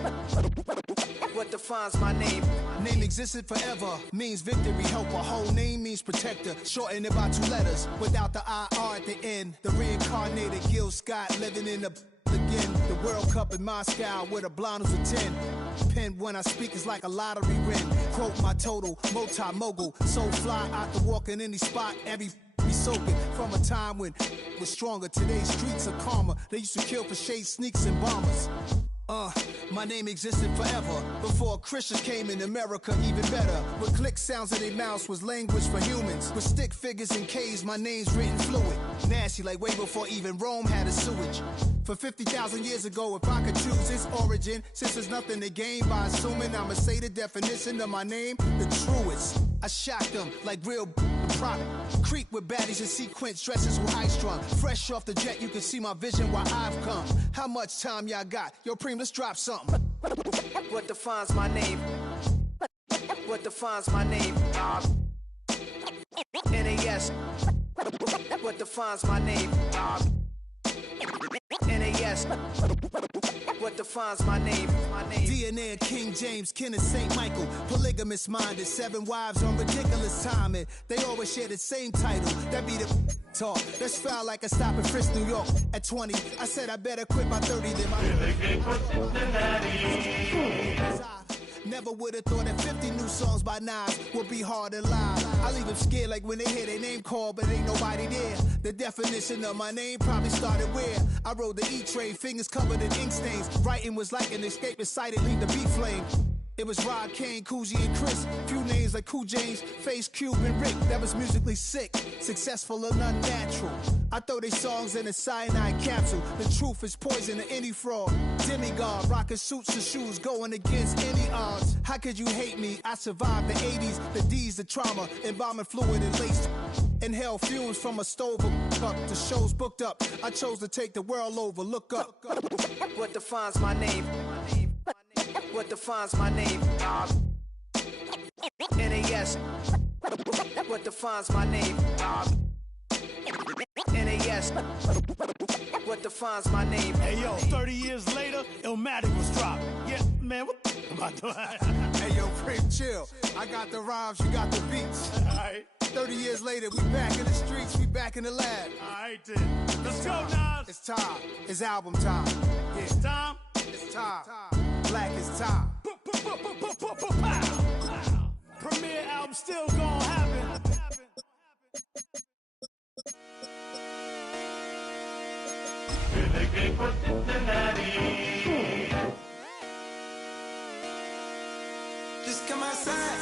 NAS. What defines my name? Name existed forever, means victory, helper. Whole name means protector, shortened it by 2 letters, without the IR at the end. The reincarnated Gil Scott, living in the again. The World Cup in Moscow with a blind who's a 10. Pen when I speak is like a lottery win. Quote my total, multi-mogul. So fly out to walk in any spot, every be soaking. From a time when was stronger, today's streets are calmer. They used to kill for shade sneaks and bombers. My name existed forever. Before Christians came in America, even better. With click sounds in their mouths was language for humans. With stick figures and K's, my name's written fluid. Nasty like way before even Rome had a sewage. For 50,000 years ago, if I could choose its origin, since there's nothing to gain by assuming, I'ma say the definition of my name, the truest. I shocked them like real product. Creep with baddies in sequence, dresses with high strung. Fresh off the jet, you can see my vision where I've come. How much time y'all got? Yo, Preem, let's drop something. What defines my name? What defines my name? NAS. What defines my name? NAS. What defines my name? DNA of King James, kin of St. Michael. Polygamous minded, 7 wives on ridiculous timing. They always share the same title. That be the talk. That's foul like a stop in Frisk, New York. At 20, I said I better quit by 30 than my... Never would have thought that 50 new songs by Nas would be hard and live. I leave them scared like when they hear their name called, but ain't nobody there. The definition of my name probably started where I rode the E-train, fingers covered in ink stains. Writing was like an escape inside it, leave the beat flame. It was Rod, Kane, Coogee, and Chris. Few names like Cool James, Face, Cube, and Rick. That was musically sick, successful and unnatural. I throw these songs in a cyanide capsule. The truth is poison to any fraud. Demigod, rocking suits and shoes, going against any odds. How could you hate me? I survived the 80s, the D's, the trauma, embalming fluid and laced. Inhale fumes from a stove up. The show's booked up. I chose to take the world over. Look up. What defines my name? What defines my name? NAS. What defines my name? NAS. What defines my name? Hey yo, 30 years later, Illmatic was dropped. Yeah, man, what am I doing? Hey yo, Preem, chill. I got the rhymes, you got the beats. Alright. 30 years later, we back in the streets, we back in the lab. Alright then. Let's go, Nas. It's time. It's album time. Yeah. It's time. It's time. Black is time. Premiere album still gonna happen. Just come outside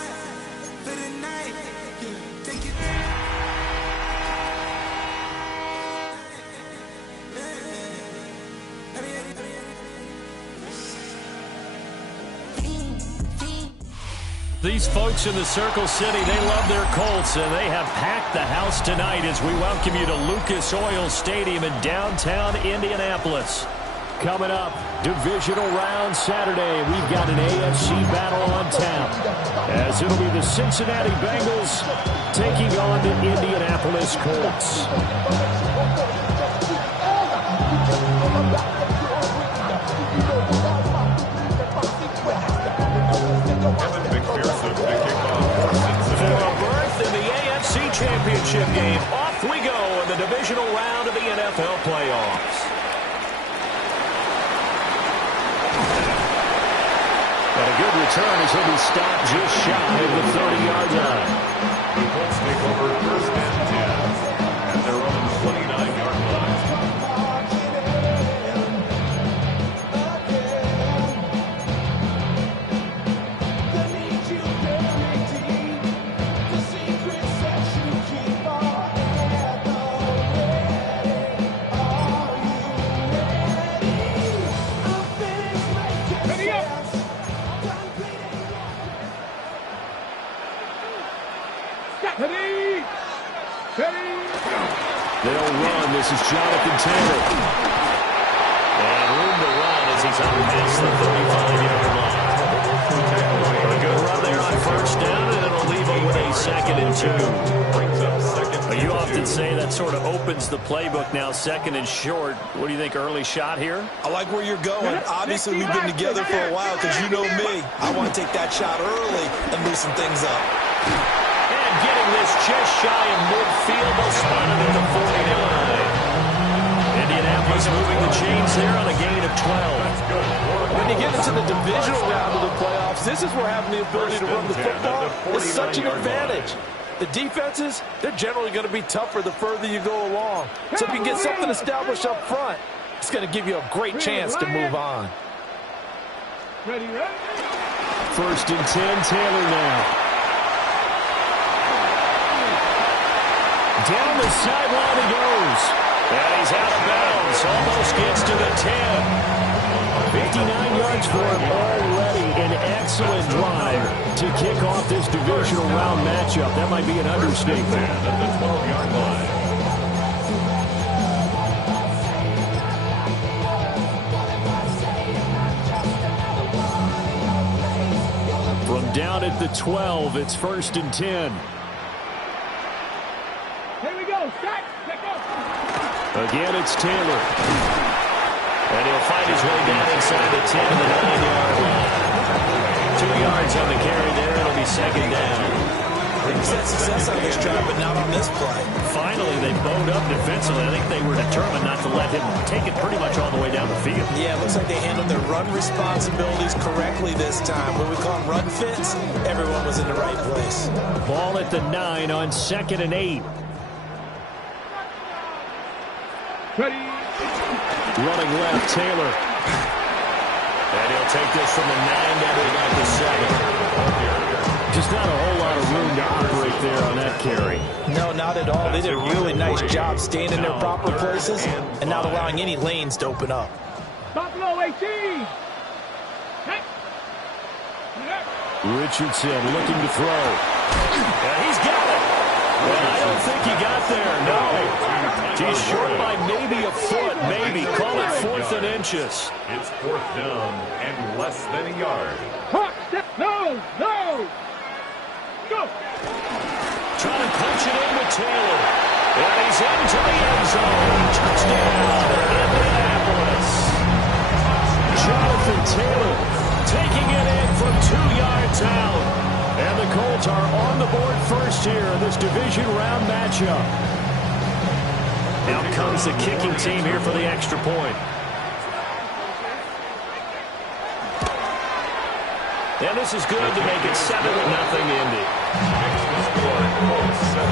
for the night. Take it. These folks in the Circle City, they love their Colts, and they have packed the house tonight as we welcome you to Lucas Oil Stadium in downtown Indianapolis. Coming up, divisional round Saturday, we've got an AFC battle on tap, as it'll be the Cincinnati Bengals taking on the Indianapolis Colts. Championship game. Off we go in the divisional round of the NFL playoffs. But a good return as he'll be stopped just shy of the 30-yard line. The Colts take over first and 10 at their own 29-yard line. They'll run. This is Jonathan Taylor. And room to run as he's out past the 35-yard line. A good run there on first down, and it'll leave him with a 2nd and 2. Brings up 2nd You often say that sort of opens the playbook now, second and short. What do you think, early shot here? I like where you're going. Obviously, we've been together for a while because you know me. I want to take that shot early and loosen things up. And getting this just shy of midfield, they'll spot it at the 49. Indianapolis moving the chains there on a gain of 12. When you get into the divisional round of the playoffs, this is where having the ability to run the football is such an advantage. The defenses, they're generally going to be tougher the further you go along. So if you can get something established up front, it's going to give you a great chance to move on. First and 10, Taylor now. Down the sideline he goes. And he's out of bounds. Almost gets to the 10. 59 yards for him already. An excellent drive to kick off this divisional round matchup. That might be an understatement. At the 12-yard line. From down at the 12, it's first and 10. Here we go. Start. Again, it's Taylor. And he'll find his way down inside the 10 to the 9-yard line. 2 yards on the carry there. It'll be second down. He's had success on this drive, but not on this play. Finally, they bowed up defensively. I think they were determined not to let him take it pretty much all the way down the field. Yeah, it looks like they handled their run responsibilities correctly this time. What we call them run fits, everyone was in the right place. Ball at the 9 on 2nd and 8. Running left, Taylor. And he'll take this from the 9 down to about the 7. Just not a whole lot of room to operate there on that carry. No, not at all. They did a really nice job staying in their proper places and not allowing any lanes to open up. Buffalo 18. Richardson looking to throw. And he's got it. Well, I don't think he got there, no. He's short by maybe a foot, maybe. Call it 4th and inches. It's 4th down and less than a yard. No. Go. Trying to punch it in with Taylor. And he's into the end zone. Touchdown, Indianapolis. Jonathan Taylor taking it in from 2 yards out. And the Colts are on the board first here in this division round matchup. Out comes the kicking team here for the extra point. And this is good to make it 7-0 Indy. Next to score, Colts 7,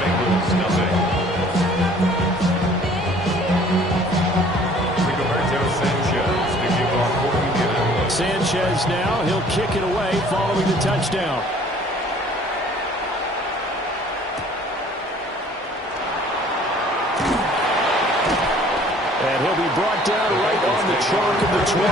Bengals nothing. Rigoberto Sanchez to kick off for Indianapolis. Sanchez now, he'll kick it away following the touchdown. And he'll be brought down right on the chalk of the 20.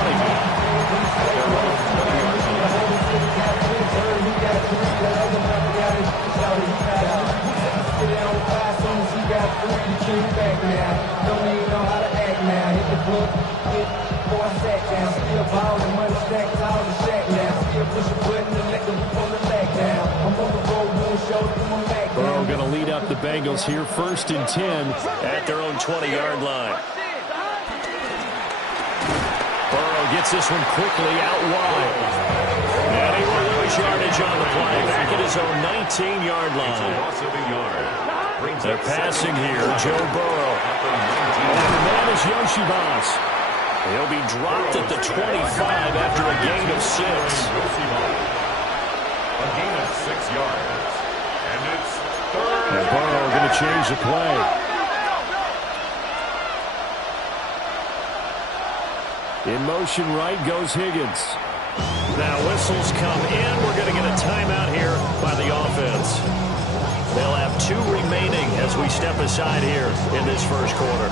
Burrow going to lead up the Bengals here, 1st and 10 at their own 20-yard line. Burrow gets this one quickly out wide. And he will lose yardage on the play, back at his own 19-yard line. They're passing here, Joe Burrow. And the man is Yoshibas. He'll be dropped at the 25 after a gain of 6. A gain of 6 yards. And it's 3rd. And Burrow going to change the play. In motion right goes Higgins. Now whistles come in. We're going to get a timeout here by the offense. They'll have 2 remaining as we step aside here in this first quarter.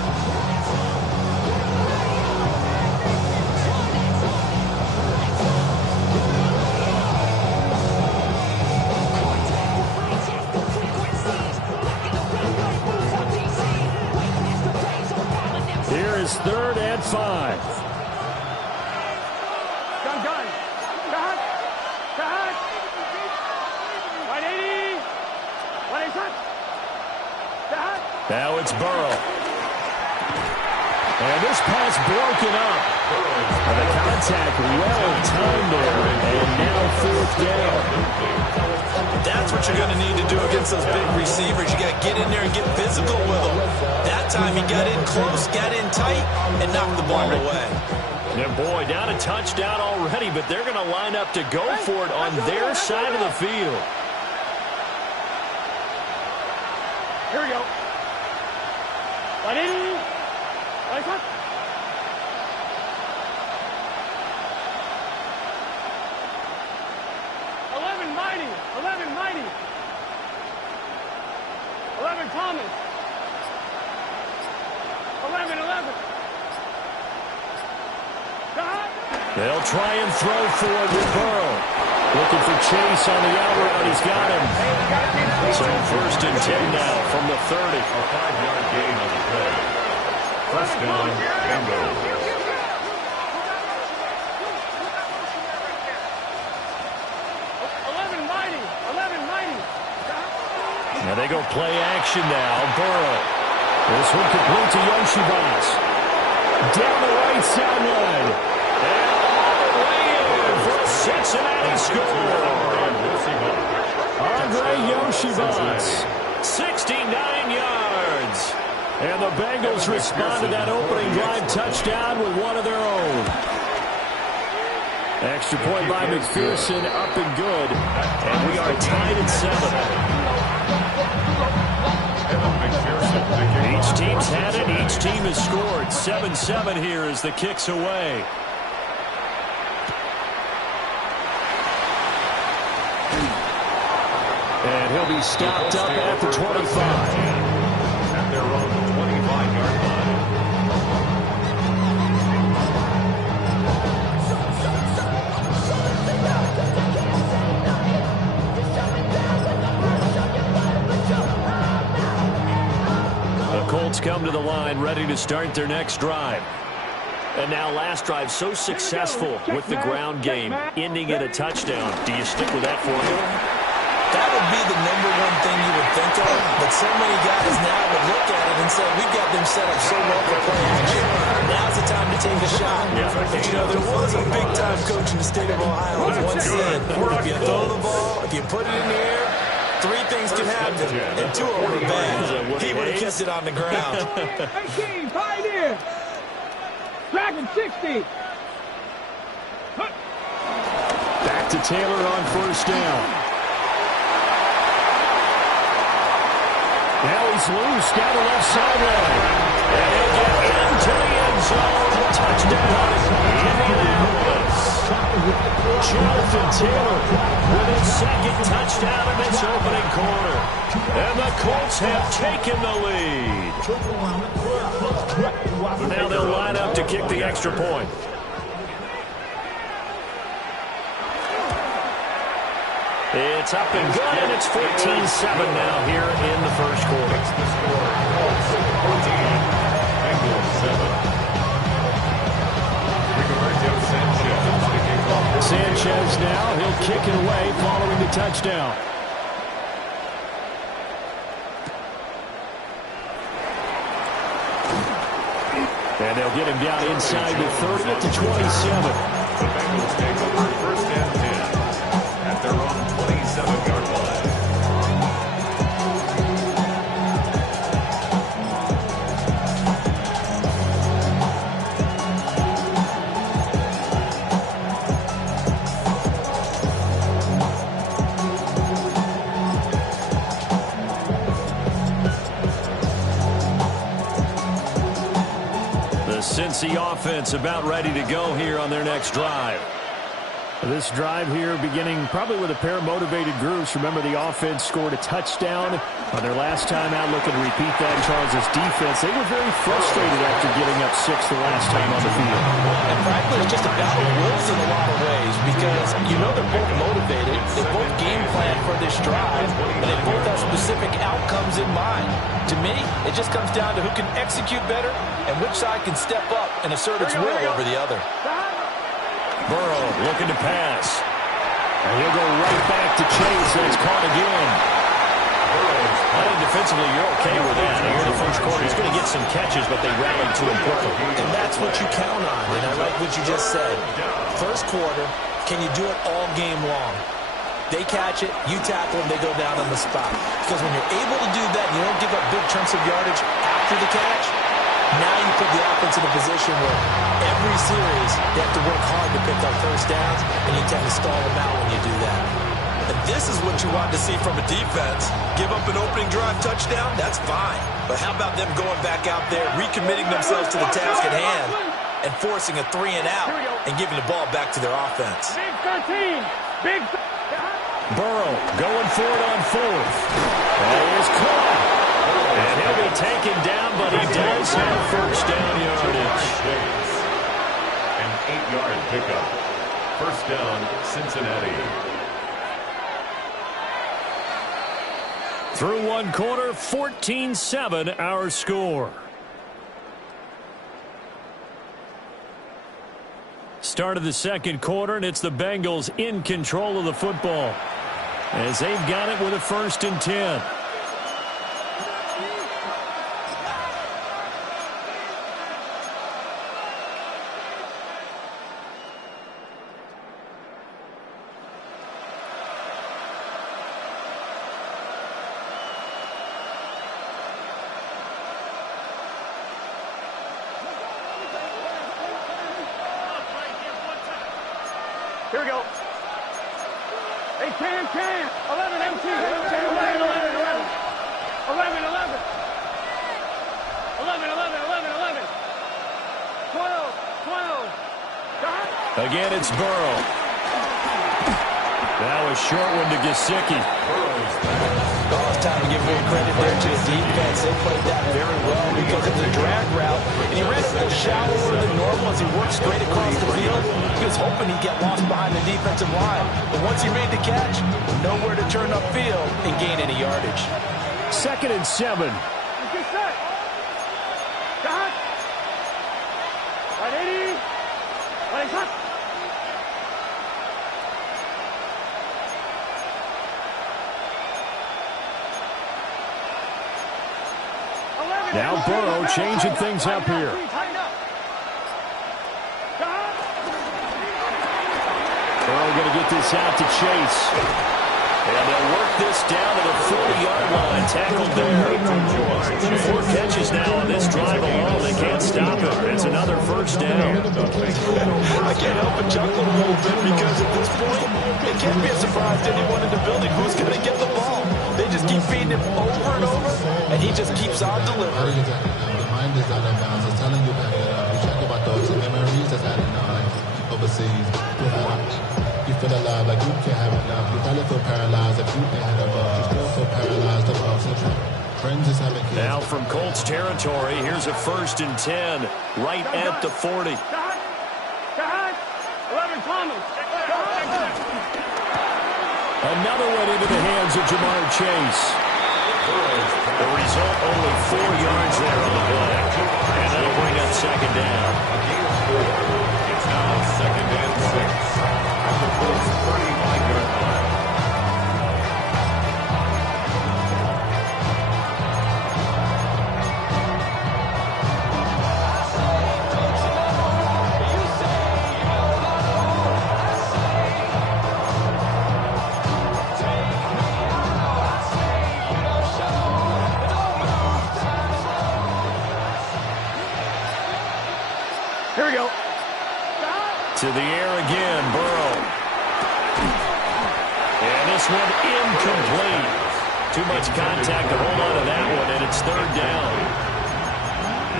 Here is 3rd and 5. Now it's Burrow. And this pass broken up. And the contact well-timed there. And now 4th down. That's what you're going to need to do against those big receivers. You got to get in there and get physical with them. That time he got in close, got in tight, and knocked the ball away. And boy, down a touchdown already, but they're going to line up to go for it on their side of the field. Here we go. Right in. Right up. Mighty. 11 Thomas. 11. They'll try and throw for it with Burrow. Looking for Chase on the out route. He's got him. So 1st and 10 now from the 30. A 5-yard gain on the play. First down, Bengals. Now they go play action now. Burrow. This one complete to Yoshibas. Down the right sideline. And all the way in for a Cincinnati score. Andre Yoshibas. 69 yards. And the Bengals respond to that opening drive touchdown with one of their own. Extra point by McPherson, up and good. And we are tied at 7. Each team's had it. Each team has scored. 7-7 here as the kick's away. And he'll be stopped up at the 25. At their own 25-yard line. Colts come to the line ready to start their next drive. And now last drive so successful with the ground game, ending in a touchdown. Do you stick with that formula? That would be the #1 thing you would think of, but so many guys now would look at it and say, we've got them set up so well for play action. Now's the time to take a shot. But, you know, there was a big-time coach in the state of Ohio who once said, if you throw the ball, if you put it in the air, 3 things can happen, and 2 of them are bad. He would have kept it on the ground. 18, Pioneer. Dragon 60. Back to Taylor on 1st down. Now he's loose down the left sideline. And he'll get into the end zone. Touchdown, Indianapolis. Jonathan Taylor with his 2nd touchdown in this opening quarter. And the Colts have taken the lead. Now they'll line up to kick the extra point. It's up and good, and it's 14-7 now here in the first quarter. The score, Colts 14, Bengals 7. Sanchez now, he'll kick it away following the touchdown. And they'll get him down inside the 30 at the 27. The Bengals take over 1st and 10 at their own 27-yard line. Cincy offense about ready to go here on their next drive. This drive here beginning probably with a pair of motivated groups. Remember, the offense scored a touchdown on their last time out. Looking to repeat that in Charles' defense. They were very frustrated after giving up 6 the last time on the field. And frankly, it's just a battle of wills in a lot of ways because you know they're both motivated. They both game plan for this drive, and they both have specific outcomes in mind. To me, it just comes down to who can execute better and which side can step up and assert its will over the other. Burrow looking to pass. And he'll go right back to Chase, and it's caught again. I think defensively you're okay with that. Here in the first quarter, he's going to get some catches, but they rallied to him quickly. And that's what you count on, and I like what you just said. First quarter, can you do it all game long? They catch it, you tackle them, they go down on the spot. Because when you're able to do that, you don't give up big chunks of yardage after the catch, now you put the offense in a position where every series they have to work hard to pick up first downs, and you tend to stall them out when you do that. And this is what you want to see from a defense. Give up an opening drive touchdown, that's fine. But how about them going back out there, recommitting themselves to the task at hand, and forcing a 3-and-out and giving the ball back to their offense. Big 13. Big. Burrow going for it on fourth. That is caught. And he'll be taken down, but he does have first down yardage. An 8-yard pickup. First down, Cincinnati. Through one quarter, 14-7 our score. Start of the second quarter, and it's the Bengals in control of the football as they've got it with a 1st and 10. Here we go. Hey, 10, 11, 18, 11, 11, 11, 11, 11, 11, 12, 12. Again, it's Burrow. That was short one to Gesicki. Oh, it's time to give more credit there to the defense. They played that very well because it's a drag route, and he ran a little shallower than normal as he worked straight across the field. He was hoping he'd get lost behind the defensive line, but once he made the catch, nowhere to turn upfield and gain any yardage. 2nd and 7. Get set. Got. Right, 80. Right, hot. Now Burrow changing things up here. Burrow going to get this out to Chase. And they'll work this down to the 40-yard line. Tackled there. 4 catches now on this drive alone. They can't stop it. It's another first down. I can't help but chuckle a little bit because at this point, it can't be a surprise to anyone in the building who's going to get the ball. They just keep feeding him over and over, and he just keeps on delivering. The mind is out of bounds. It's telling you that you check about those memories that's adding up, like overseas. You feel alive, like you can't have enough. You probably feel paralyzed if you can't have enough. You still feel paralyzed about something. Friends is having kids. Now from Colts territory, here's a 1st and 10, right at the 40. 11 Thomas. Another one into the hands of Jamar Chase. The result, only 4 yards there on the play. And that'll bring up 2nd down. It's now 2nd and 6 at the Colts 35-yard line. Here we go. To the air again, Burrow. And this one incomplete. Too much contact to hold on to that one, and it's 3rd down.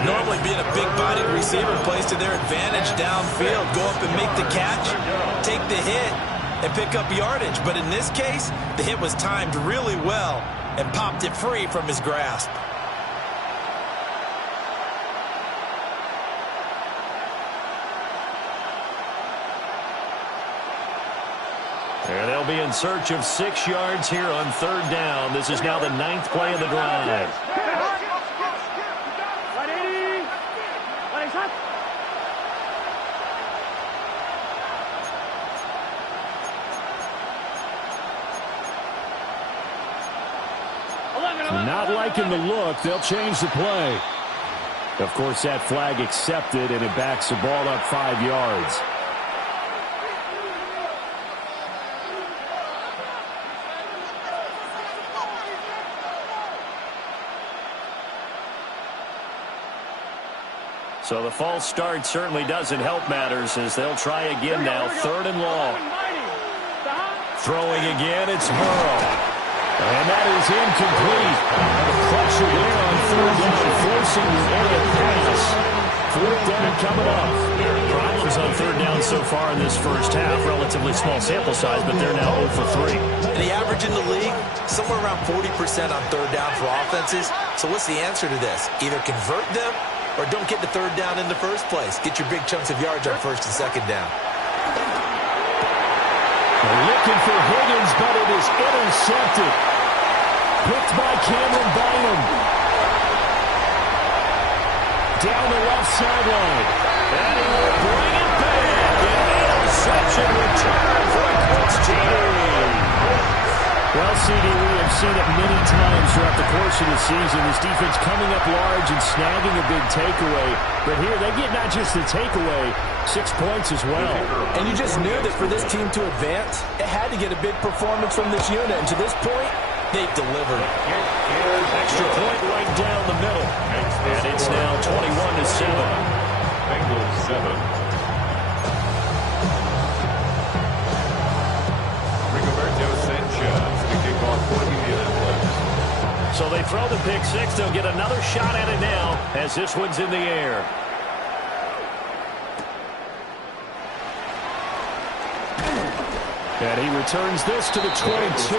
Normally being a big-bodied receiver plays to their advantage downfield. Go up and make the catch, take the hit, and pick up yardage. But in this case, the hit was timed really well and popped it free from his grasp. And they'll be in search of 6 yards here on 3rd down. This is now the 9th play of the drive. Right, 80. Right, hot. Not liking the look. They'll change the play. Of course, that flag accepted, and it backs the ball up 5 yards. So the false start certainly doesn't help matters as they'll try again now. 3rd and long. Throwing again, it's Burrow. And that is incomplete. The pressure there on 3rd down, forcing the errant pass. 4th down coming up. Problems on 3rd down so far in this first half. Relatively small sample size, but they're now 0 for 3. The average in the league, somewhere around 40% on 3rd down for offenses. So what's the answer to this? Either convert them or don't get the 3rd down in the first place. Get your big chunks of yards on 1st and 2nd down. Looking for Higgins, but it is intercepted. Picked by Cameron Bynum. Down the left sideline. And he will bring it back. An interception return for a Colts TD. Well, CD, we have seen it many times throughout the course of the season. This defense coming up large and snagging a big takeaway. But here, they get not just the takeaway, 6 points as well. And you just knew that for this team to advance, it had to get a big performance from this unit. And to this point, they've delivered. Extra point right down the middle. And it's now 21-7. Bengals 7. So they throw the pick six. They'll get another shot at it now as this one's in the air. And he returns this to the 22.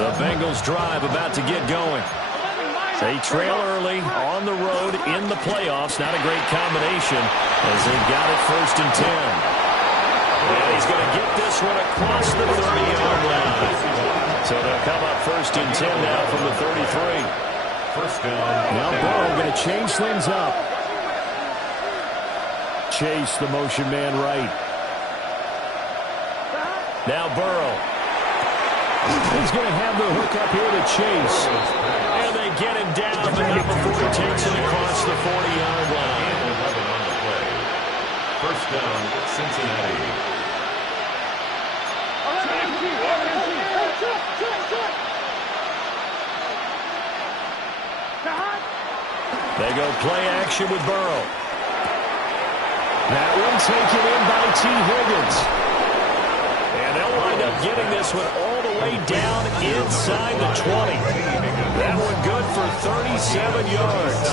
The Bengals drive about to get going. They trail early on the road in the playoffs. Not a great combination as they've got it 1st and 10. And he's going to get this one across the 30-yard line. So they'll come up 1st and 10 now from the 33. First down. Now Burrow going to change things up. Chase the motion man right. Now Burrow. He's going to have the hook up here to Chase. And they get him down, but not before he takes it across the 40-yard line. 11 on the play. First down, Cincinnati. They go play action with Burrow. That one taken in by T. Higgins. And they'll wind up getting this one all the way down inside the 20. That one good for 37 yards.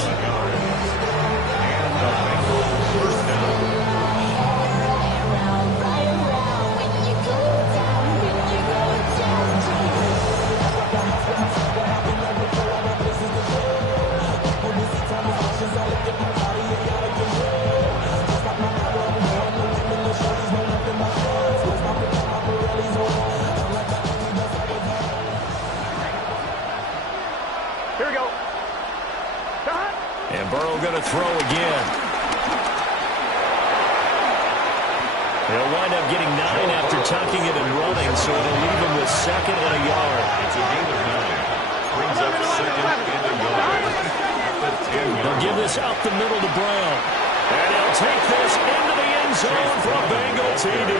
Burrow going to throw again. They'll wind up getting 9 after tucking it and running, so it'll leave him with 2nd and a yard. It's a gain of 9. Brings up 2nd and a yard. They'll give this up the middle to Brown. And he'll take this into the end zone for a Bengal TD.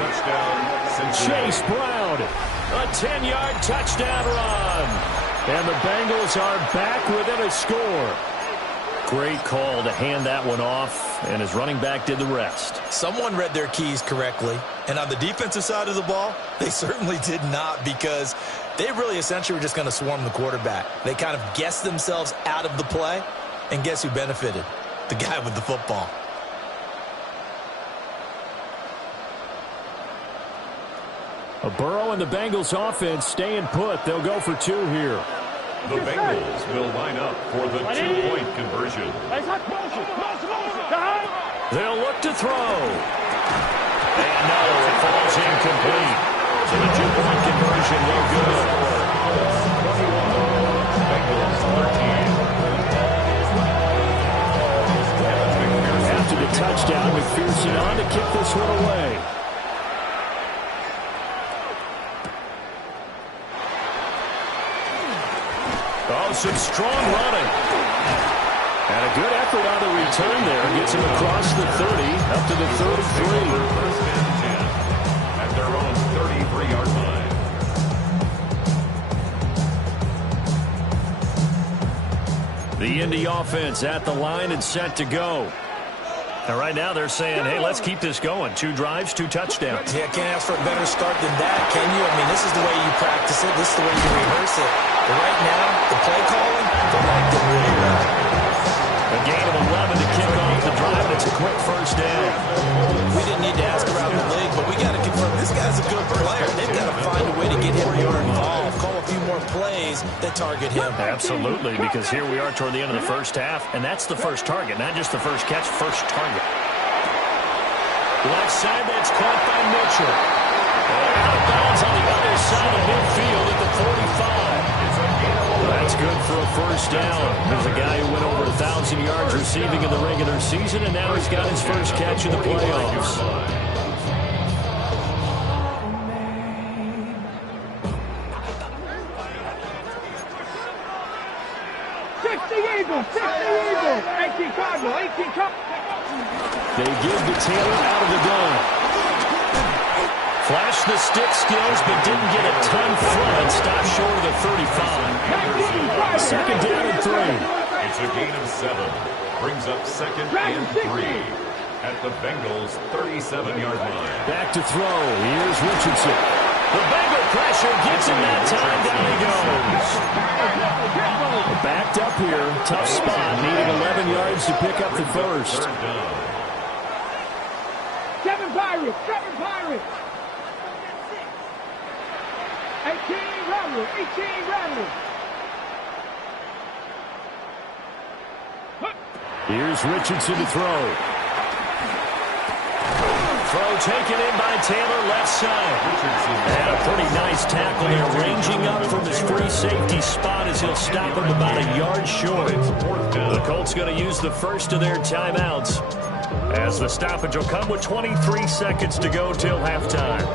Touchdown, Cincinnati. Chase Brown, a 10-yard touchdown run. And the Bengals are back within a score. Great call to hand that one off, and his running back did the rest. Someone read their keys correctly, and on the defensive side of the ball, they certainly did not, because they really essentially were just going to swarm the quarterback. They kind of guessed themselves out of the play, and guess who benefited? The guy with the football. A Burrow and the Bengals offense staying put. They'll go for 2 here. The Bengals will line up for the 2-point conversion. They'll look to throw. And no, it falls incomplete. So the two-point conversion, no good. 21, Bengals 13. After the touchdown, McPherson on to kick this one away. Oh, some strong running. And a good effort on the return there. Gets him across the 30, up to the 33. First and 10 at their own 33-yard line. The Indy offense at the line and set to go. And right now they're saying, hey, let's keep this going. 2 drives, 2 touchdowns. Yeah, can't ask for a better start than that, can you? I mean, this is the way you practice it. This is the way you rehearse it. But right now, the play calling, they liked it really well. A gain of 11 to kick off the drive, and it's a quick first down. We didn't need to ask around the league, but we got to confirm this guy's a good player. They've got to find a way to get him more involved, call a few more plays that target him. Absolutely, because here we are toward the end of the first half, and that's the first target, not just the first catch, first target. Left side, that's caught by Mitchell. Out of bounds on the other side of midfield at the 45. That's good for a first down. There's a guy who went over 1,000 yards receiving in the regular season, and now he's got his first catch in the playoffs. Eagles, 60 Eagles, 18 Cardinal, 18 Cardinal. They give to Taylor out of the gun. Flashed the stick skills, but didn't get a ton front. Stopped short of the 35. Second down and 3. It's a gain of 7. Brings up second and 3 at the Bengals' 37-yard line. Back to throw. Here's Richardson. The Bengal pressure gets him that time. Down he goes. Backed up here. Tough spot. Needing 11 yards to pick up the first. 7 Pirates, 7 Pirates. 18 Rattlers, 18 Rattlers. Here's Richardson to throw. Throw taken in by Taylor, left side. And a pretty nice tackle there, ranging up from his free safety spot as he'll stop him about a yard short. The Colts going to use the first of their timeouts, as the stoppage will come with 23 seconds to go till halftime.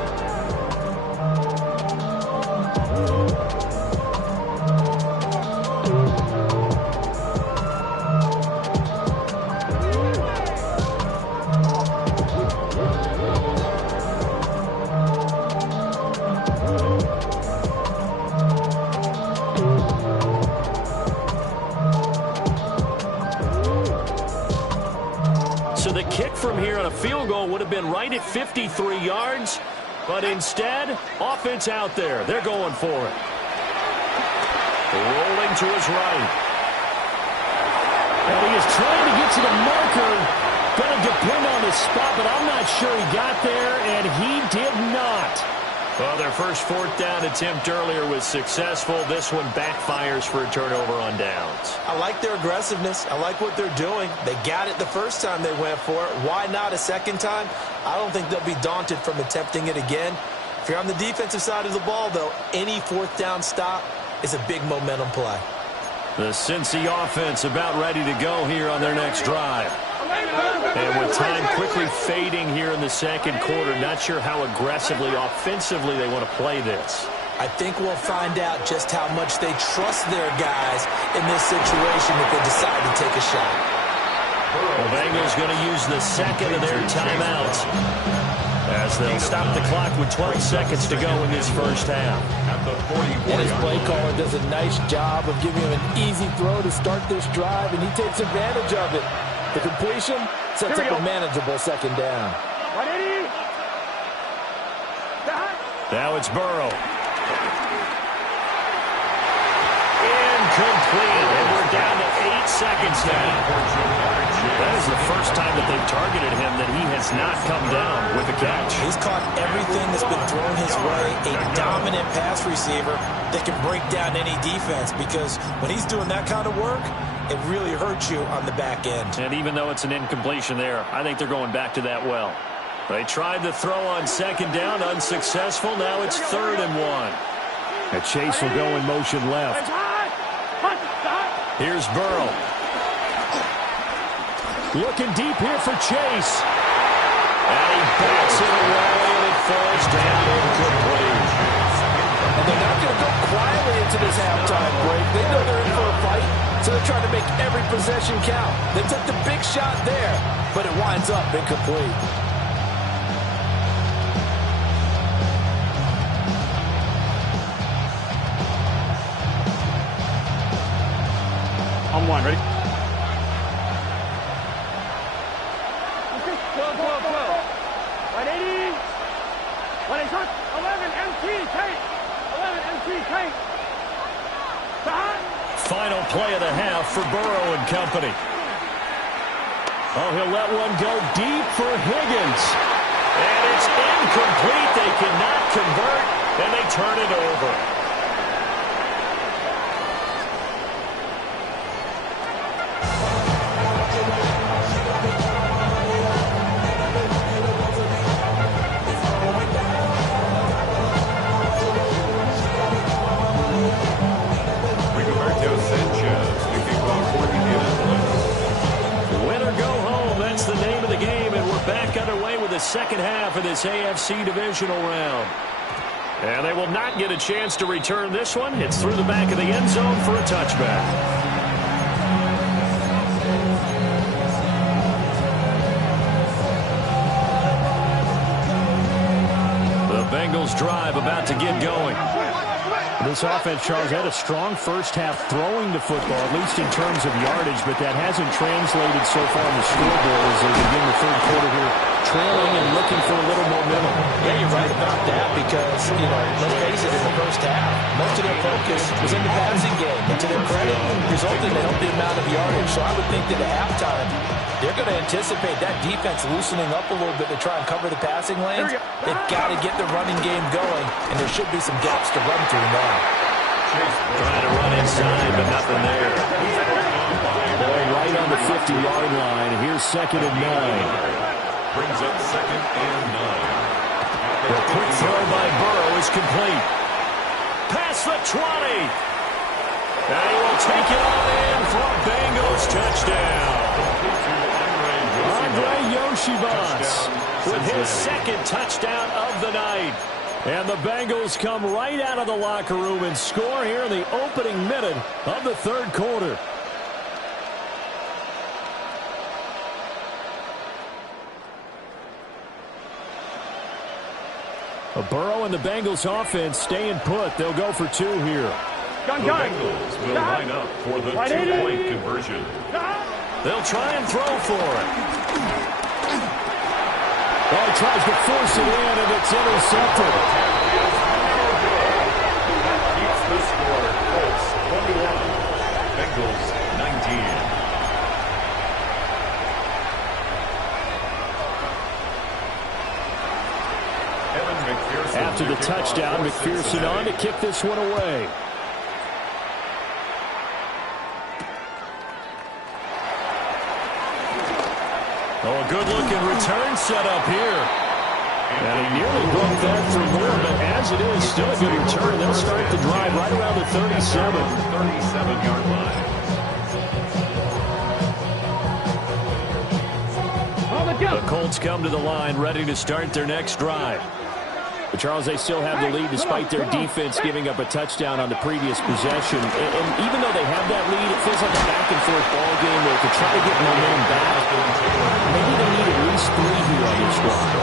From here on a field goal would have been right at 53 yards, but instead, offense out there. They're going for it. Rolling to his right. And he is trying to get to the marker. Going to depend on the spot, but I'm not sure he got there, and he did not. Well, their first fourth down attempt earlier was successful. This one backfires for a turnover on downs. I like their aggressiveness. I like what they're doing. They got it the first time they went for it. Why not a second time? I don't think they'll be daunted from attempting it again. If you're on the defensive side of the ball, though, any fourth down stop is a big momentum play. The Cincy offense about ready to go here on their next drive. And with time quickly fading here in the second quarter, not sure how aggressively, offensively they want to play this. I think we'll find out just how much they trust their guys in this situation if they decide to take a shot. The Bengals going to use the second of their timeouts, as they'll stop the clock with 12 seconds to go in this first half. And his play caller does a nice job of giving him an easy throw to start this drive, and he takes advantage of it. The completion sets up a manageable second down. Now it's Burrow. Incomplete, and we're down to 8 seconds now. That is the first time that they've targeted him that he has not come down with a catch. He's caught everything that's been thrown his way, a dominant pass receiver that can break down any defense, because when he's doing that kind of work, it really hurts you on the back end. And even though it's an incompletion there, I think they're going back to that well. They tried to throw on second down, unsuccessful. Now it's 3rd and 1. And Chase will go in motion left. Here's Burrow. Looking deep here for Chase. And he backs it away, and it falls down incomplete. And they're not going to go quietly into this halftime break. They know they're in for a fight, so they're trying to make every possession count. They took the big shot there, but it winds up incomplete. On one, ready? 180. 11 MT tape. 11 MT tape. Final play of the half for Burrow and company. Oh, he'll let one go deep for Higgins. And it's incomplete. They cannot convert, and they turn it over. The second half of this AFC divisional round. And they will not get a chance to return this one. It's through the back of the end zone for a touchback. The Bengals drive about to get going. This offense, Charles, had a strong first half throwing the football, at least in terms of yardage, but that hasn't translated so far on the scoreboard as they begin the third quarter here, trailing and looking for a little momentum. Yeah, you're right about that because, let's face it, in the first half, most of their focus was in the passing game. And to their credit, resulting in a healthy amount of yardage. So I would think that at halftime, they're going to anticipate that defense loosening up a little bit to try and cover the passing lanes. They've got to get the running game going, and there should be some gaps to run through now. Trying to run inside, but nothing there. Boy, right on the 50-yard line. Here's 2nd and 9. Brings up 2nd and 9. The quick throw by Burrow is complete. Past the 20. And he will take it on in for a Bengals touchdown. Andre Yoshibas with his 2nd touchdown of the night. And the Bengals come right out of the locker room and score here in the opening minute of the third quarter. Burrow and the Bengals offense staying put. They'll go for 2 here. The Bengals will line up for the 2-point conversion. They'll try and throw for it. Oh, he tries to force it in, and it's intercepted. Keeps the score. Colts 21. Bengals 19. After the touchdown, McPherson on to kick this one away. Oh, a good-looking return set up here. And he nearly broke that for more, but as it is, still a good return. They'll start the drive right around the 37. 37-yard line. The Colts come to the line, ready to start their next drive. But Charles, they still have the lead despite their defense giving up a touchdown on the previous possession. And even though they have that lead, it feels like a back-and-forth ball game where to try to get momentum back, maybe they need at least 3 here on this drive.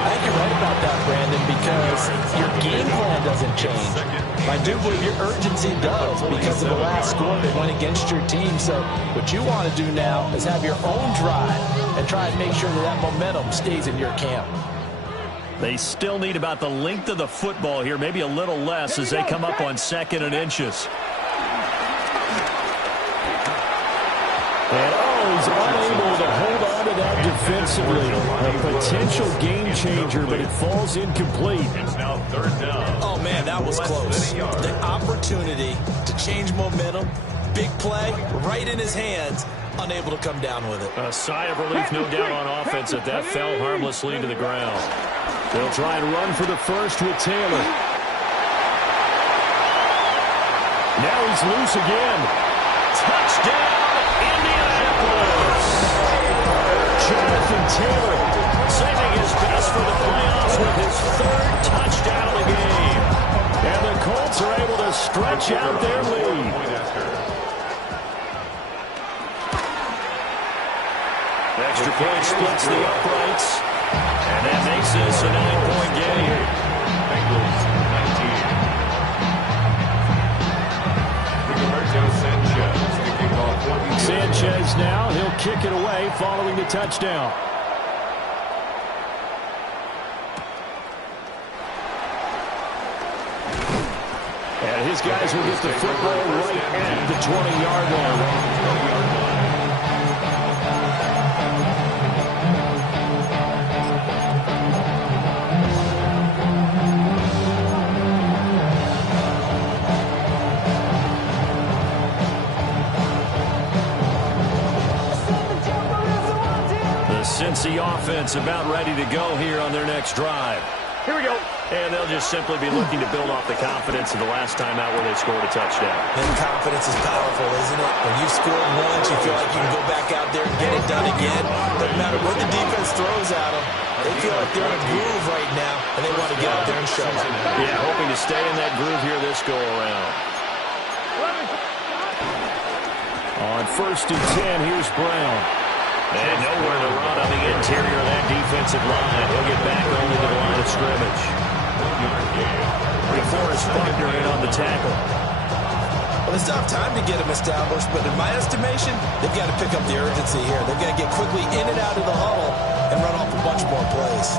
I think you're right about that, Brandon, because your game plan doesn't change. I do believe your urgency does because of the last score that went against your team. So what you want to do now is have your own drive and try and make sure that that momentum stays in your camp. They still need about the length of the football here, maybe a little less as they come up on 2nd and inches. And he's unable to hold on to that defensively. A potential game changer, but it falls incomplete. It's now 3rd down. Oh, man, that was close. The opportunity to change momentum, big play right in his hands, unable to come down with it. A sigh of relief, no doubt, on offense that fell harmlessly to the ground. They'll try and run for the first with Taylor. Now he's loose again. Touchdown, Indianapolis! Jonathan Taylor saving his best for the playoffs with his third touchdown of the game. And the Colts are able to stretch out their lead. Extra point splits the uprights. And that makes this a 9-point game. Bengals 19. Sanchez now, he'll kick it away following the touchdown. And his guys will get the football right at the 20-yard line. Cincy offense about ready to go here on their next drive. Here we go. And they'll just simply be looking to build off the confidence of the last time out where they scored a touchdown. And confidence is powerful, isn't it? When you've scored once, you feel like you can go back out there and get it done again. Doesn't matter what the defense throws at them. They feel like they're in a groove right now, and they want to get out there and show it. Yeah, hoping to stay in that groove here this go-around. On 1st and 10, here's Brown. And nowhere to run on the interior of that defensive line. He'll get back only to the line of scrimmage. DeForest Buckner in on the tackle. Well, they still have time to get him established, but in my estimation, they've got to pick up the urgency here. They've got to get quickly in and out of the huddle and run off a bunch more plays.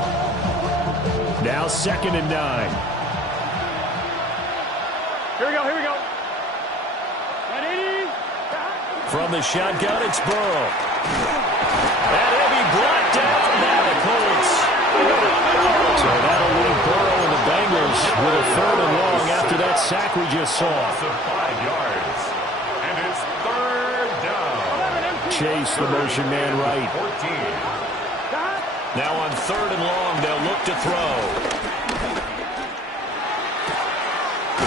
Now 2nd and 9. Here we go, here we go. From the shotgun, it's Burrow. And he'll be brought down by the Colts. So that'll leave Burrow and the Bengals with a 3rd and long after that sack we just saw. 5 yards. And it's 3rd down. Chase the motion man right. 14. Now on 3rd and long, they'll look to throw.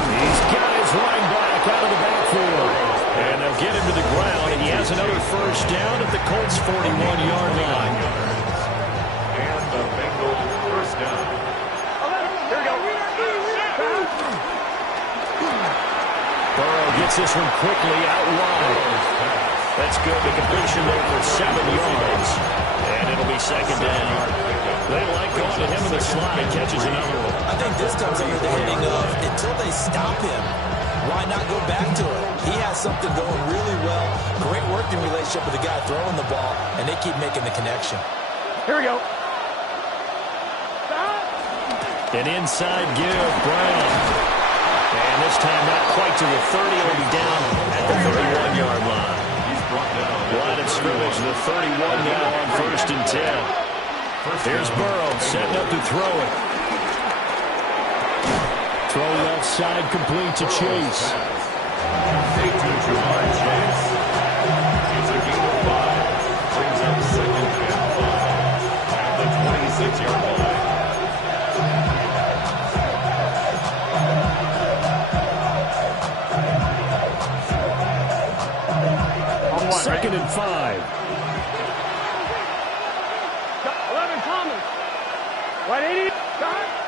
These guys running back out of the backfield. And they'll get him to the ground, and he has another first down at the Colts' 41-yard line. And the Bengals first down. Here we go. Burrow gets this one quickly out wide. That's good. The completion there for 7 yards. And it'll be 2nd down. They like going to him in the slot. He catches another one. I think this comes under the heading of until they stop him, why not go back to it? He has something going really well. Great working relationship with the guy throwing the ball, and they keep making the connection. Here we go. An inside give, Brown. And this time not quite to the 30. He'll be down at the 31-yard line. He's brought down. Line of scrimmage, the 31 now on 1st and 10. Here's Burrow setting up to throw it. Throw left side complete to Chase. They do Jamar Chase. It's a gain of 5. Brings up 2nd and 5. At the 26-yard line. 2nd and 5. 11, Thomas. 180.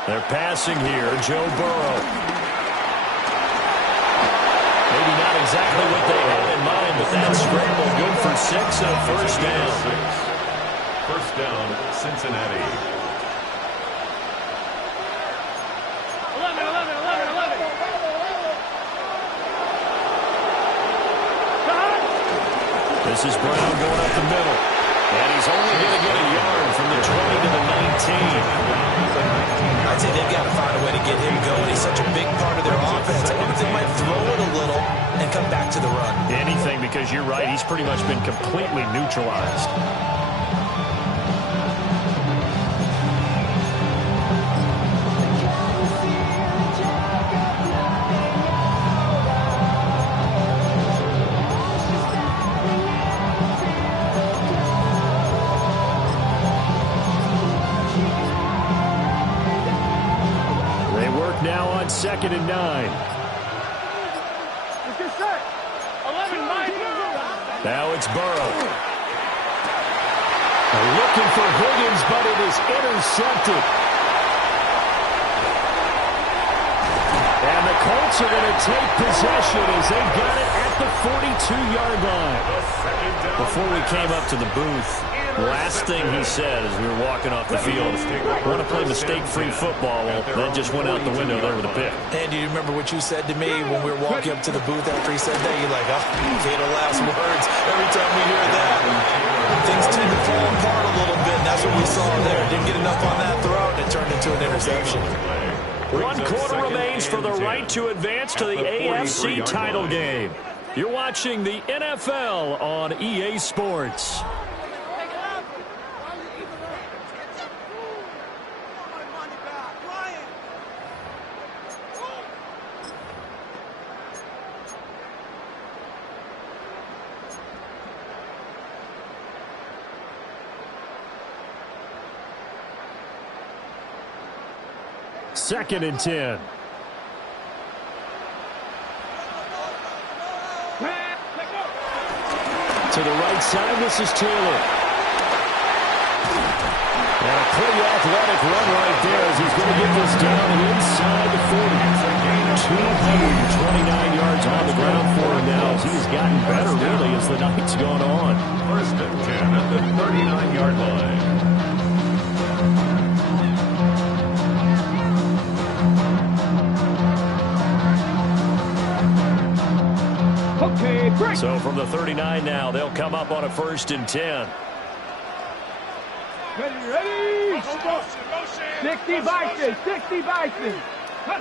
They're passing here, Joe Burrow. Maybe not exactly what they had in mind, but that scramble good for 6 and a first down. First down, Cincinnati. 11. This is Brown going up the middle. And he's only going to get a yard from the 20 to the 19. I'd say they've got to find a way to get him going. He's such a big part of their offense. I wonder if they might throw it a little and come back to the run. Anything, because you're right. He's pretty much been completely neutralized. 2nd and 9. Now it's Burrow. Looking for Higgins, but it is intercepted. And the Colts are going to take possession as they got it at the 42-yard line. Before we came up to the booth, last thing he said as we were walking off the field, I want to play mistake-free football. Well, that just went out the window there with a pick. And do you remember what you said to me when we were walking up to the booth after he said that? You're like, oh, fatal last words. Every time we hear that, things tend to fall apart a little bit. And that's what we saw there. Didn't get enough on that throw, and it turned into an interception. 1 quarter remains for the right to advance to the AFC title game. You're watching the NFL on EA Sports. Second and 10. To the right side, this is Taylor. And a pretty athletic run right there as he's going to get this down inside the 40. 229 yards on the ground for him now as he's gotten better, really, as the night's gone on. 1st and 10 at the 39-yard line. So from the 39 now, they'll come up on a 1st and 10. Ready? 60 Bison, 60 Bison. They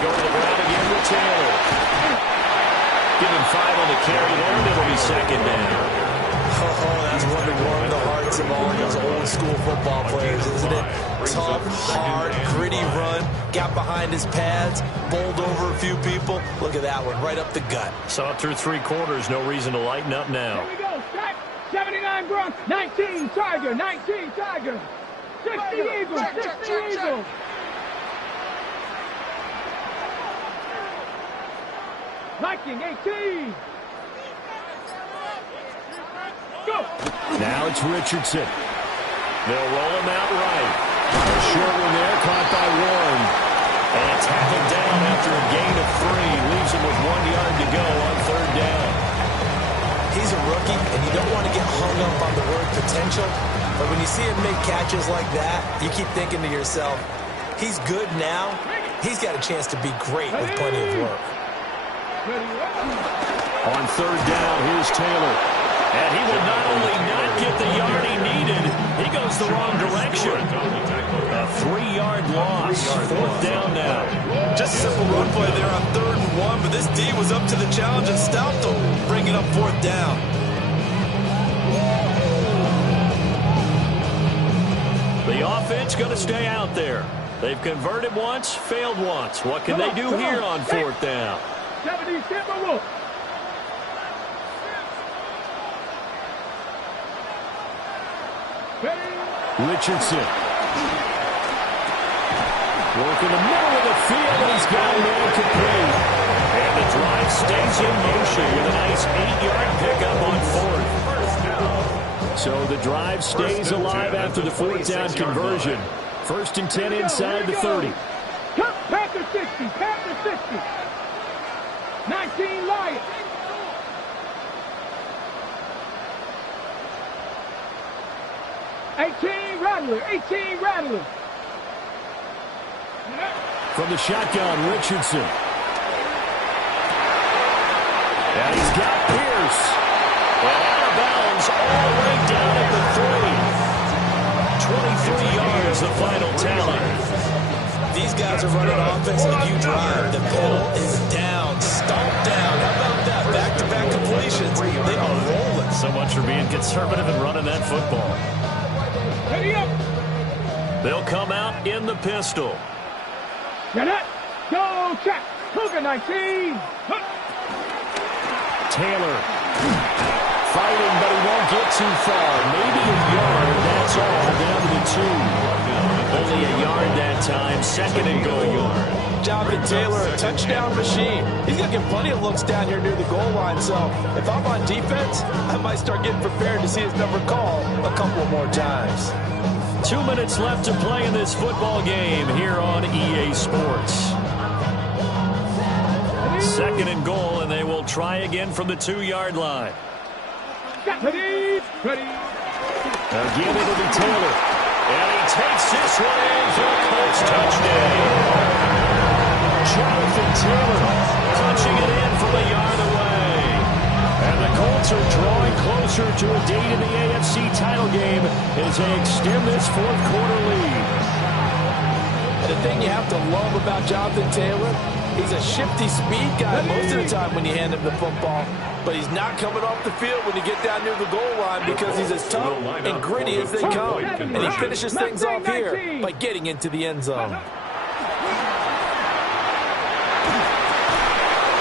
go to the ground again with Taylor. Give him 5 on the carry there, and it'll be 2nd down. Oh, that's one to warm the hearts of all those old-school football players, isn't it? Tough, hard, gritty run, got behind his pads, bowled over a few people. Look at that one, right up the gut. Saw it through 3 quarters, no reason to lighten up now. Here we go, stack, 79 Bronx, 19 Tiger, 19 Tiger, 60 Eagles, 60 Eagles. Viking, 18. Go. Now it's Richardson. They'll roll him out right. A short one there, caught by Warren. And tackled down after a gain of 3. Leaves him with 1 yard to go on 3rd down. He's a rookie, and you don't want to get hung up on the word potential. But when you see him make catches like that, you keep thinking to yourself, he's good now. He's got a chance to be great with plenty of work. On 3rd down, here's Taylor. And he will not only not get the yard he needed, he goes the wrong direction. A 3-yard loss. 4th down now. Just a simple run play there on 3rd and 1, but this D was up to the challenge and stopped him, bringing up 4th down. The offense going to stay out there. They've converted once, failed once. What can they do here on 4th down? 70 Timberwolves. Richardson. Working the middle of the field, and he's got man complete. And the drive stays in motion with a nice 8-yard pickup on 4th. So the drive stays alive after the 4th down conversion. 1st and 10 inside the 30. Panther 60, Panther 60. 19 Lions. Rattler, 18 Rattler. From the shotgun, Richardson. And he's got Pierce. And out of bounds all the way down at the 3. 23 yards, the final tally. These guys are running offense like you drive. The pedal is down, stomped down. How about that? Back-to-back completions. They are rolling. So much for being conservative and running that football. They'll come out in the pistol. Get it. Go check. Cougar 19. Taylor fighting, but he won't get too far. Maybe a yard. That's all. Down to the 2. Only a yard that time. 2nd and goal. Jonathan Taylor a touchdown machine. He's going to get plenty of looks down here near the goal line. So if I'm on defense, I might start getting prepared to see his number called a couple more times. 2 minutes left to play in this football game here on EA Sports. 2nd and goal, and they will try again from the 2-yard line. Ready. Again, it'll be Taylor. And he takes this one in for a Colts touchdown. Jonathan Taylor punching it in from a yard away. And the Colts are drawing closer to a date in the AFC title game as they extend this 4th-quarter lead. And the thing you have to love about Jonathan Taylor, he's a shifty speed guy most of the time when you hand him the football. But he's not coming off the field when you get down near the goal line because he's as tough and gritty as they come. And he finishes things off here by getting into the end zone.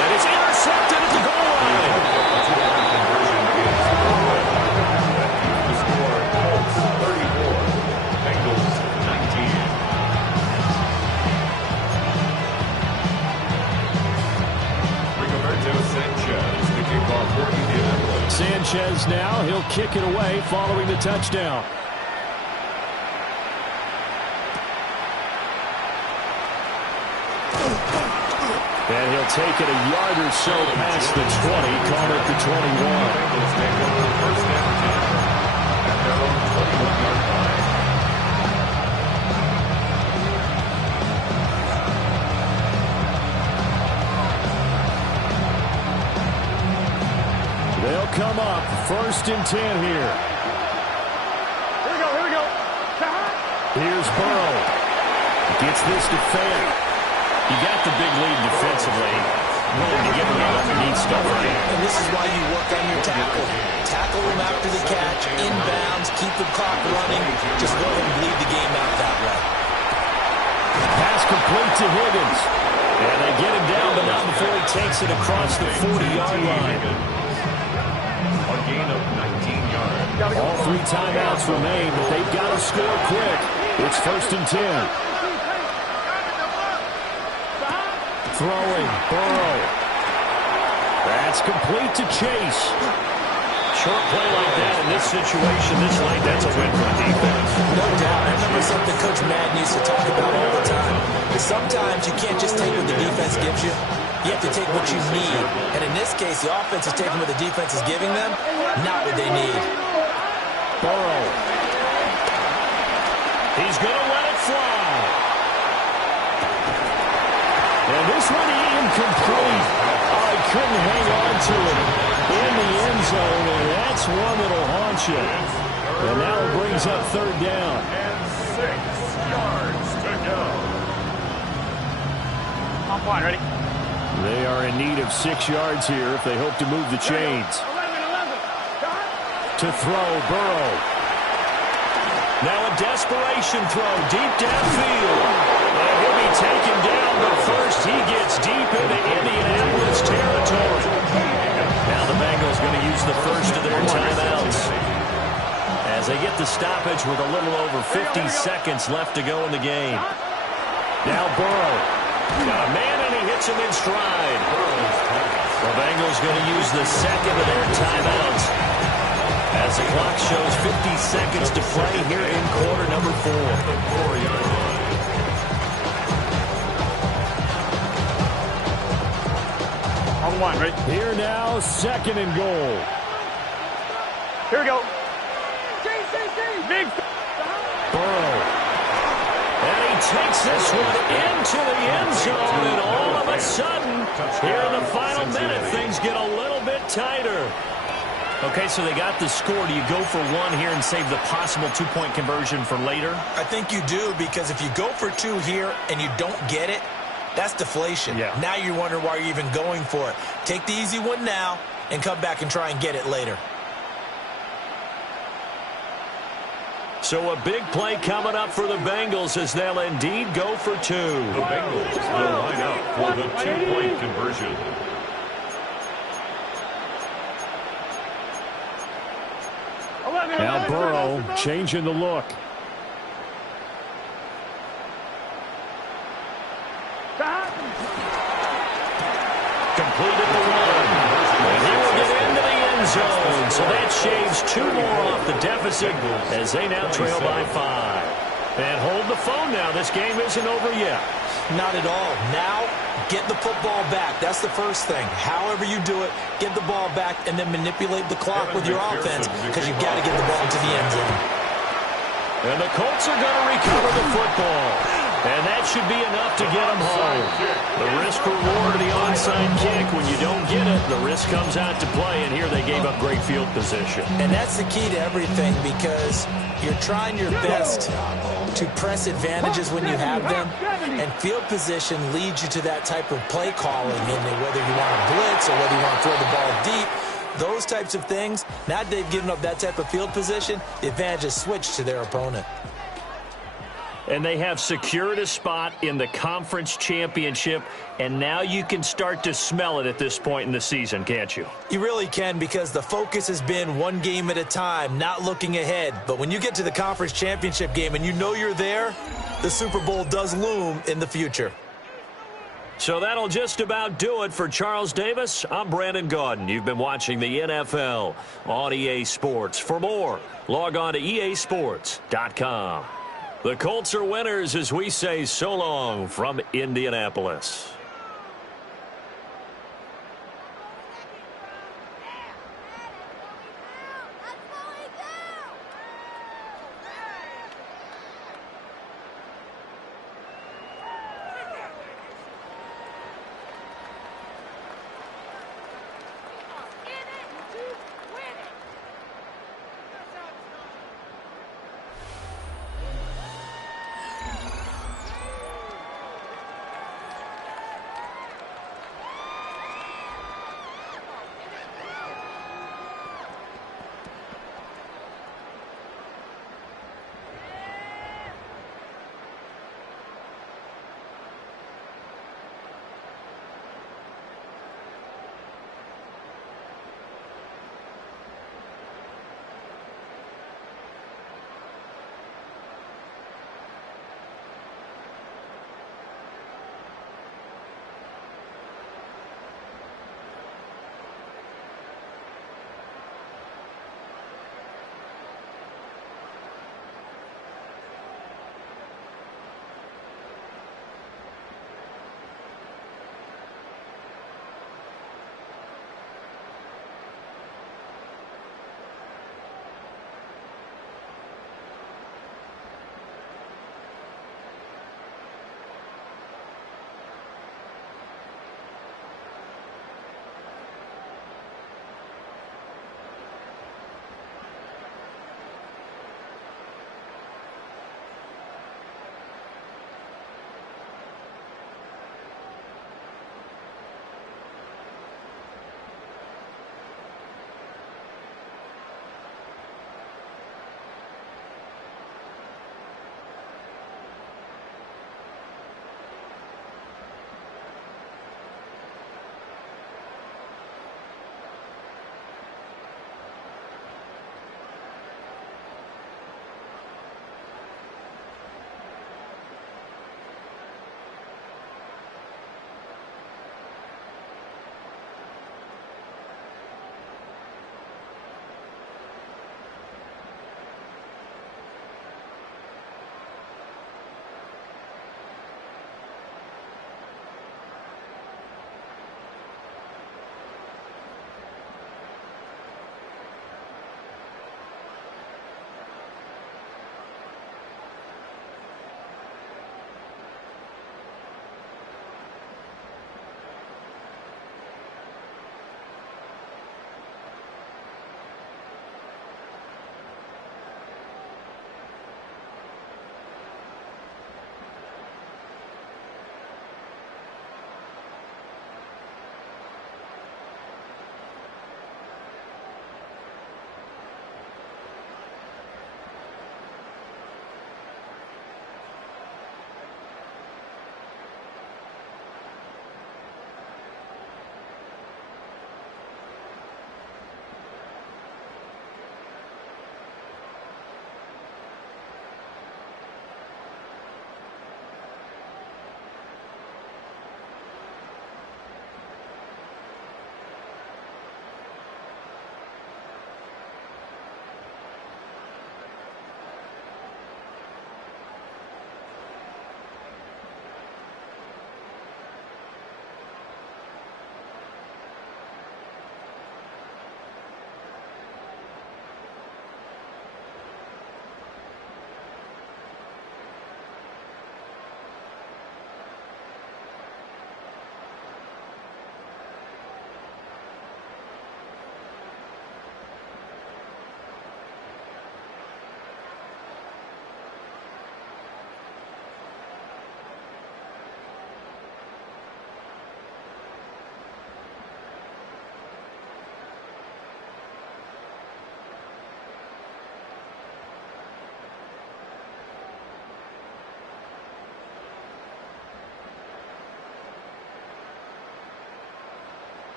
And it's intercepted at the goal line. The score, Colts 34, Bengals 19. Rigoberto Sanchez, the kickoff for Indianapolis. Sanchez now, he'll kick it away following the touchdown. And he'll take it a yard or so past the 20, call it the 21. Bengals take over the first down at their own 21-yard line. They'll come up 1st and 10 here. Here we go. Here's Burrow. Gets this to Fan. You got the big lead defensively. Willing to get around underneath stuff right. And this is why you work on your tackle. Tackle him after the catch, inbounds, keep the clock running. Just let him bleed the game out that way. Pass complete to Higgins. And they get him down, but not before he takes it across the 40-yard line. A gain of 19 yards. All 3 timeouts remain, but they've got to score quick. It's 1st and 10. Throwing, Burrow. That's complete to Chase. Short play like that in this situation, this late, that's a win for the defense. No doubt. I remember something Coach Madden used to talk about all the time. Is sometimes you can't just take what the defense gives you. You have to take what you need. And in this case, the offense is taking what the defense is giving them, not what they need. Burrow. He's going to let it fly. And this one incomplete. I couldn't hang on to it in the end zone, and that's one that'll haunt you. And now it brings up 3rd down. And 6 yards to go. On point, ready? They are in need of 6 yards here if they hope to move the chains. 11. To throw, Burrow. Now a desperation throw deep downfield. And he'll be taken down, but first he gets deep into Indianapolis territory. Now the Bengals going to use the first of their timeouts as they get the stoppage with a little over 50 seconds left to go in the game. Now Burrow. Got a man, and he hits him in stride. The Bengals going to use the second of their timeouts as the clock shows 50 seconds to play here in quarter number 4. On one, ready? Here now, 2nd and goal. Here we go. Big. Burrow. And he takes this one into the end zone, and all of a sudden, here in the final minute, things get a little bit tighter. Okay, so they got the score. Do you go for one here and save the possible 2-point conversion for later? I think you do, because if you go for 2 here and you don't get it, that's deflation. Yeah. Now you wonder why you're even going for it. Take the easy one now and come back and try and get it later. So a big play coming up for the Bengals as they'll indeed go for 2. The Bengals will line up for the 2-point conversion. Now Burrow changing the look. So that shaves 2 more off the deficit as they now trail by 5. And hold the phone now. This game isn't over yet. Not at all. Now, get the football back. That's the first thing. However you do it, get the ball back and then manipulate the clock with your offense because you've got to get the ball into the end zone. And the Colts are going to recover the football. And that should be enough to get them home. The risk-reward of the onside kick, when you don't get it, the risk comes out to play, and here they gave up great field position. And that's the key to everything because you're trying your best to press advantages when you have them, and field position leads you to that type of play calling, whether you want to blitz or whether you want to throw the ball deep. Those types of things, now they've given up that type of field position, the advantage is switched to their opponent. And they have secured a spot in the conference championship, and now you can start to smell it at this point in the season, can't you? You really can, because the focus has been one game at a time, not looking ahead. But when you get to the conference championship game and you know you're there, the Super Bowl does loom in the future. So that'll just about do it for Charles Davis. I'm Brandon Gaudin. You've been watching the NFL on EA Sports. For more, log on to easports.com. The Colts are winners as we say so long from Indianapolis.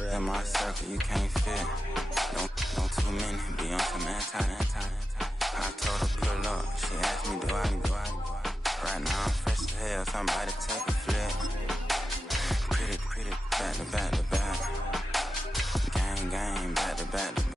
In my circle, you can't fit. Don't too many be on some anti. I told her pull up, she asked me do I. Right now I'm fresh as hell, somebody take a flip. Pretty, back to back. Gang, back to back.